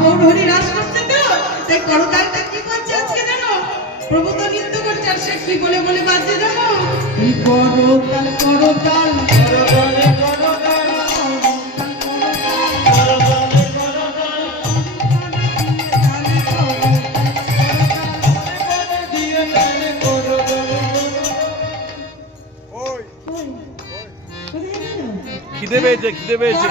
গৌর হরি রাস করছে তো, তাই করতালটা কি করছে আজকে জানো? প্রভু তো নৃত্য করছে, আর সে কি বলে বলে বাজছে জানো? এই করতাল করতাল খিদে পেয়েছে, খিদে পেয়েছে।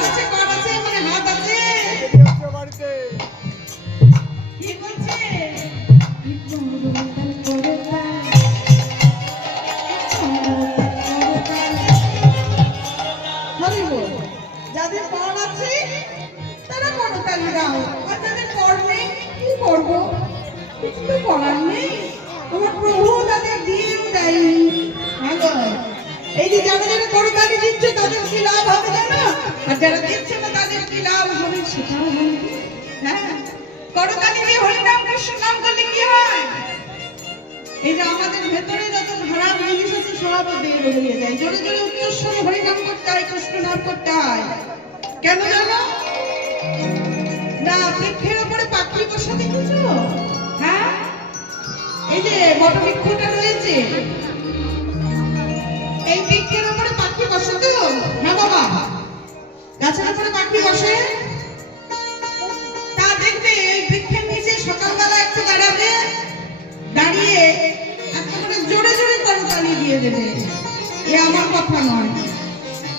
যাদের কর আছে তারা করতালি দাও, আর যাদের কর নেই কি করবো? কিছু তো করার নেই, তোমার প্রভু তাদের দিয়েও দেয়নি। এই যে যারা যারা করতালি দিচ্ছে তাদের কি লাভ হবে জানো? আর যারা দিচ্ছে না তাদের কি লাভ হবে সেটাও বলবি। হ্যাঁ, করতালি দিয়ে হরিনাম কৃষ্ণ নাম করলে কি হয়? এই যে আমাদের ভেতরে যত খারাপ জিনিস আছে সব বের হয়ে যায়। জোরে জোরে উচ্চস্বরে হরিনাম করতে হয়, কৃষ্ণ নাম করতে হয়। কেন জানো? না, বৃক্ষের উপরে পাখি বসে দেখেছো? হ্যাঁ, এই যে বটবৃক্ষটা রয়েছে, এই বৃক্ষের উপরে পাখি বসে তো। হ্যাঁ বাবা, গাছের উপরে পাখি বসে। তা দেখবে এই বৃক্ষের নিচে সকালবেলা একটু দাঁড়াবে, দাঁড়িয়ে একেবারে জোরে জোরে করতালি দিয়ে দেবে। এ আমার কথা নয়,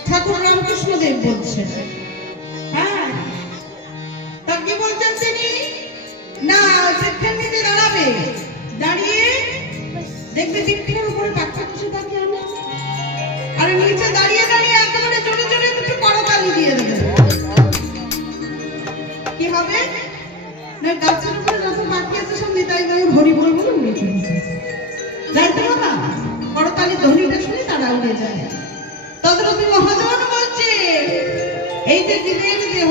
ঠাকুর রামকৃষ্ণ দেব বলছেন। হ্যাঁ, তা কি বলছেন তিনি? না, বৃক্ষের নিচে দাঁড়াবে, দাঁড়িয়ে দেখবে বৃক্ষের উপরে পাখি বসে থাকে, আর নিচে দাঁড়িয়ে দাঁড়িয়ে একেবারে জোরে জোরে দুটো করতালি দিয়ে দেবে। কি হবে? না, গাছের উপরে যত পাখি আছে সব নিতাই গৌর হরি বল বলে উড়ে চলে যায়। জানতে বাবা, করতালি ধ্বনিটা শুনে তারা উড়ে যায়। তদ্রূপী মহাজন বলছে, এই যে জীবের দেহ,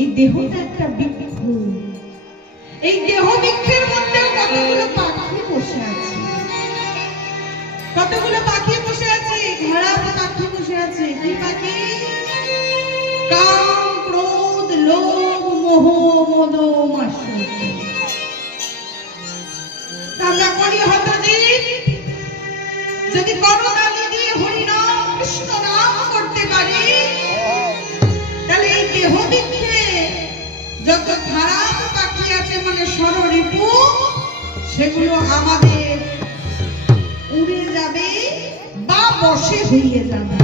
এই দেহটা একটা বৃক্ষ, এই দেহ বৃক্ষের মধ্যেও কতগুলো পাখি বসে আছে, কতগুলো পাখি বসে আছে, খারাপ পাখি বসে আছে। কি পাখি? কাম, ক্রোধ, লোভ, মোহ, মদ, মাৎসর্য। আমরা করি হতজীব, যদি করতালি দিয়ে হরিনাম কৃষ্ণ নাম করতে পারি, তাহলে এই দেহ বৃক্ষে যত খারাপ পাখি আছে মানে ষড়রিপু, সেগুলো আমাদের উড়ে যাবে বা বশে হয়ে যাবে।